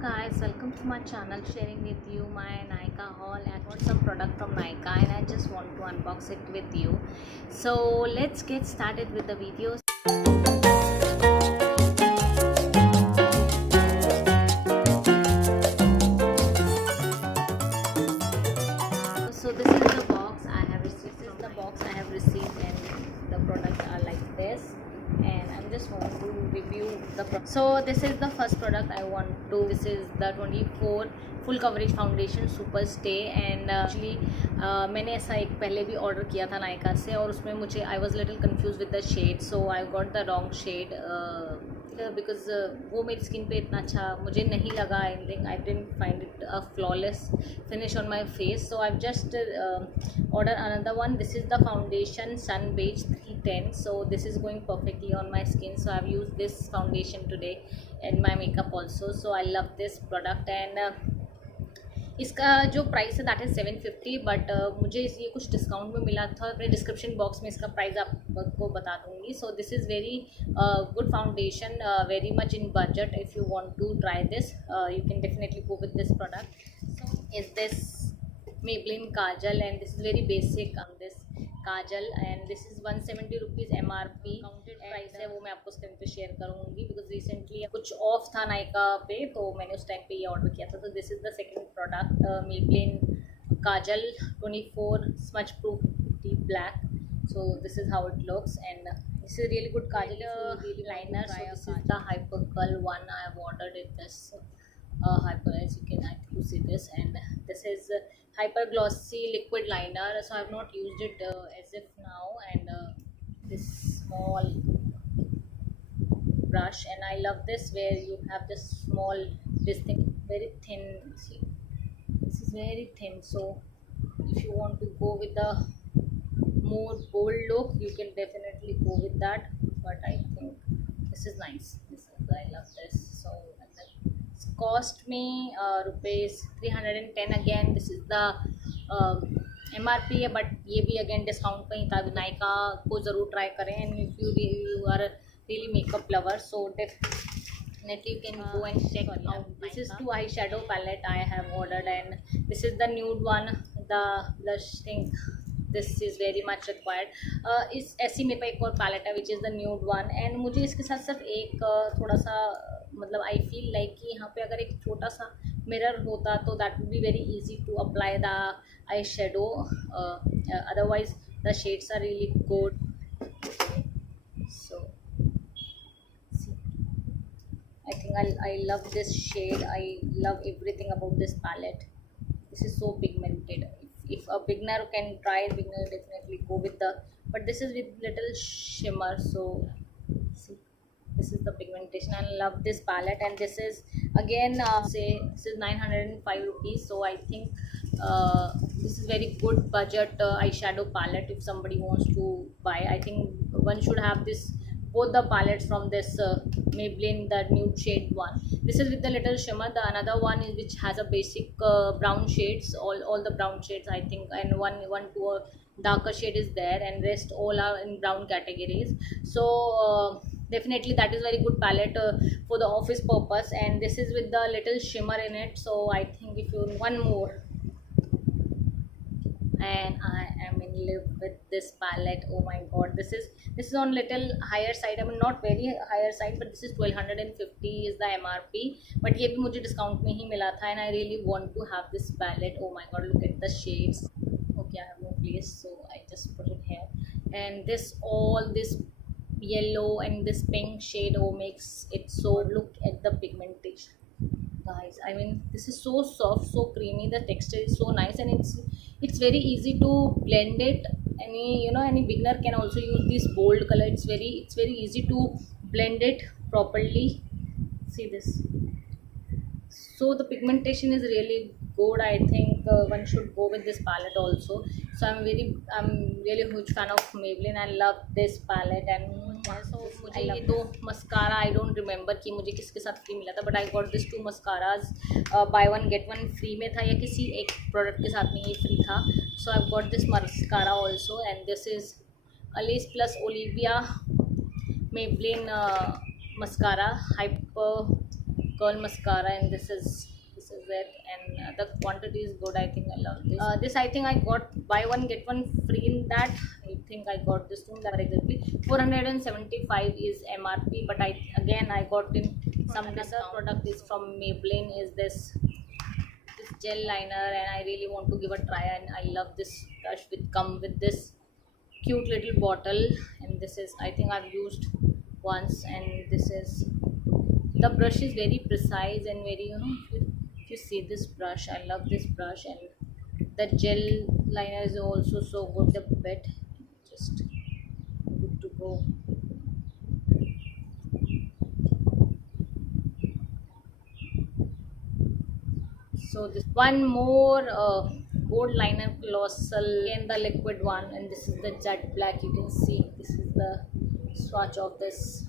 guys, welcome to my channel, sharing with you my Nykaa haul. I got some product from Nykaa and I just want to unbox it with you. So let's get started with the videos. So this is the box I have received. This is the box I have received and the products are like this. And I just want to review the product. So this is the first product I want to. This is the 24 full coverage foundation super stay and actually मैंने ऐसा एक पहले भी order किया था नायका से और उसमें मुझे I was little confused with the shade, so I got the wrong shade because वो मेरी स्किन पे इतना अच्छा मुझे नहीं लगा. I didn't find it a flawless finish on my face, so I just order another one. This is the foundation Sun Beige 310, so this is going perfectly on my skin, so I've used this foundation today in my makeup also, so I love this product. And इसका जो price है that is 750, but मुझे इसलिए कुछ discount में मिला था. अपने डिस्क्रिप्शन बॉक्स में इसका प्राइस आपको बता दूंगी. So this is very good foundation, very much in budget. If you want to try this you can definitely go with this product. So is this Maybelline Kajal, and this is very basic on this Kajal, and this is 170 rupees MRP. Counted price है वो मैं आपको screen पे share करूँगी because recently कुछ of था नायका पे, तो मैंने उस टाइम पे ये ऑर्डर किया था. तो this is the second product, Maybelline Kajal 24 smudge proof deep black. So this is how it looks, and this is really good Kajal liner. So this is the Hyper Curl one. I have ordered it this hyper, as you can actually see this, and this is hyper glossy liquid liner. So I have not used it as if now, and this small brush, and I love this where you have this small, this thing very thin. See, this is very thin, so if you want to go with the more bold look, you can definitely go with that, but I think this is nice. I love this. So it's cost me rupees 310 again. This is the MRP है, but ये भी again discount पे ही था. नायका को ज़रूर try करें, and if you are really makeup lover, so definitely you can go and check out. This is 2 eyeshadow palette I have ordered, and this is the nude one, the blush thing. This is very much required. इस ऐसी मेरे पास एक और palette है which is the nude one, and मुझे इसके साथ सिर्फ एक थोड़ा सा मतलब आई फील लाइक कि यहाँ पे अगर एक छोटा सा मिरर होता तो that would be very easy to apply the eye shadow. Otherwise the shades are really good. So I think I love this shade. I love everything about this palette. This is so pigmented. If a beginner can try, beginner definitely go with the, but this is with little shimmer. So see, this is the pigmentation. I love this palette, and this is again say this is 905 rupees. So I think this is very good budget eyeshadow palette. If somebody wants to buy, I think one should have this, both the palettes from this Maybelline, the nude shade one. This is with the little shimmer. The another one is which has a basic brown shades, all the brown shades I think, and one to a darker shade is there, and rest all are in brown categories. So definitely that is very good palette for the office purpose, and this is with the little shimmer in it. So I think if you one more, and I am in love with this palette. Oh my god, this is on little higher side. I mean not very higher side, but this is 1250 is the MRP, but ये भी मुझे discount में ही मिला था, and I really want to have this palette. Oh my god, look at the shades. Okay, I have no place, so I just put it here, and this yellow and this pink shade makes it so. Look at the pigmentation, guys. I mean this is so soft, so creamy, the texture is so nice, and it's very easy to blend it. Any beginner can also use this bold color. It's very easy to blend it properly. See this, so the pigmentation is really good. I think one should go with this palette also. So I'm really huge fan of Maybelline. I love this palette, and so मुझे ये दो mascara, I don't remember कि मुझे किसके साथ free मिला था, but I got this 2 mascaras by one get one free में था, या किसी एक प्रोडक्ट के साथ में ये फ्री था. So I got this mascara also, and this is Alice plus Olivia Maybelline mascara, hyper curl mascara, and this is it, and the quantity is good. I think I love this. This I think I got buy one get one free in that. I think I got this thing that exactly 475 is MRP, but I got in some discount. Product is from Maybelline. Is this gel liner, and I really want to give a try, and I love this brush with come with this cute little bottle, and this is I think I've used once, and this is the brush is very precise and very, if you see this brush, I love this brush, and the gel liner is also so good, the bit just good to go. So this one more gold liner colossal and the liquid one, and this is the jet black. You can see this is the swatch of this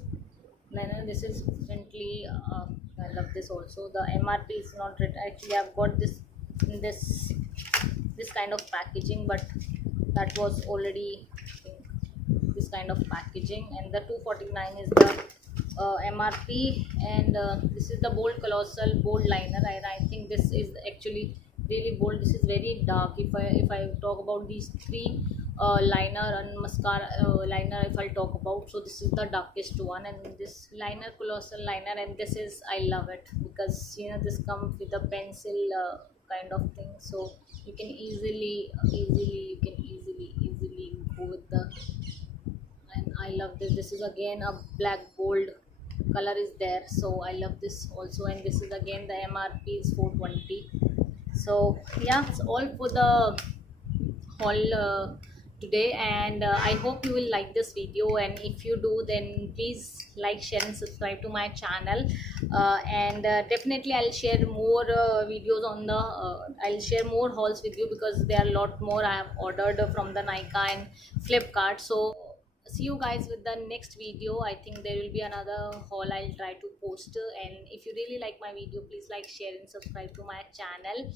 liner. This is recently I love this also. The MRP is not written. Actually, I've got this in this kind of packaging, but that was already, I think, this kind of packaging, and the 249 is the MRP, and this is the bold colossal bold liner, and I think this is actually really bold. This is very dark. If I talk about these three liner and mascara liner, if I talk about, so this is the darkest one, and this liner colossal liner, and this is I love it because this comes with a pencil kind of thing, so you can easily go with the, and I love this. This is again a black gold color is there, so I love this also, and this is again the MRP is 420. So yeah, it's all for the haul today, and I hope you will like this video, and if you do, then please like, share and subscribe to my channel, and definitely I'll share more videos on the I'll share more hauls with you, because there are a lot more I have ordered from the Nykaa and Flipkart. So see you guys with the next video. I think there will be another haul I'll try to post, and if you really like my video, please like, share and subscribe to my channel.